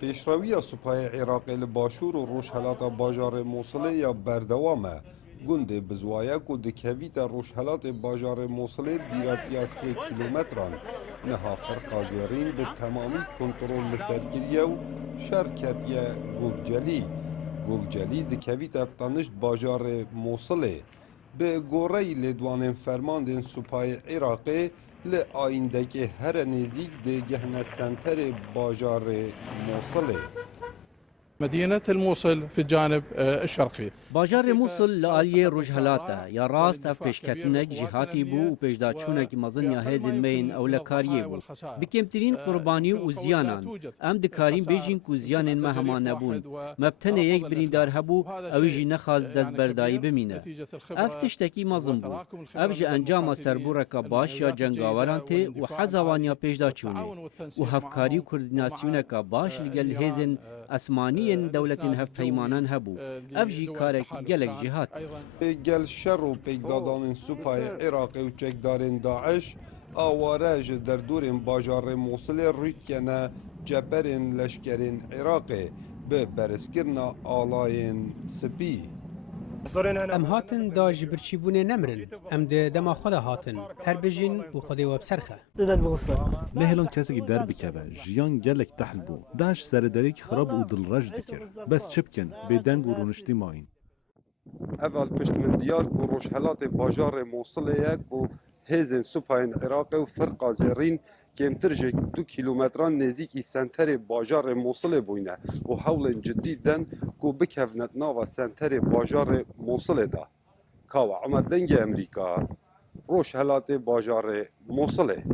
پیشروی سوپای عراقی لباشور و روشهلات باجار موصل یا بردوامه گنده بزوایک و دکویت روشهلات باجار موصل بیراتیا 3 کیلومتران نها فرقازیرین به تمامی کنترل لسرگریه و شرکتیه گوگجلی دکویت تانشت باجار موصله به گوری لدوان فرماندن سوپای عراقی لآیندگی هر نزیک ده گهنه سنتر باجار موصله مدينة الموصل في الجانب الشرقي. باجار موصل لآلیه رجهلاته یا راست اف پیشکتنک جهاتی بو و پیشداچونک مزن یا هزن مین او لکاریه بو. بکمترین قربانی و زیانان ام دکارین بیجین کو زیانن مهما نبون. مبتنه یک بریندار هبو اویجی نخواست دزبردایی بمینه. اف تشتکی مزن بو. اف جه انجام سربورکا باش یا جنگاوران ته و حزوانیا پیشداچونه. و هفکاری و کوردیناسیونکا باش لگل هزن اسمانی دولت هف پیمانان هبو. اف جی کارک گلک جهات. گل شر و پیگدادان سوپای عراقی و چکدارین داعش آوارج در دورین باجار موصل ریکنه جبرین لشکرین عراقی به برسکرنا آلاین سپی. ام هاتن دا جبرچی بونه نمرن ام ده دما خود هاتن هر بجین و خود و بسرخه نهلون کسی در بکبه جیان گلک تحل بو داش سردریک خراب و دل رج دکر بس چپکن بدنگ و رونشتی ماین اول پشت من دیار کو روشهلات باجار موصل یک و هزن سوپاین عراقی و فرقا زیرین کمتر جک 2 کیلومتران نزیکی سنتر باجار موصل بوینه و حول جدی دن کو بکفنت ناوا سنتر باجار موصل دا کاوا عمر دنگ امریکا روشهلات باجار موصله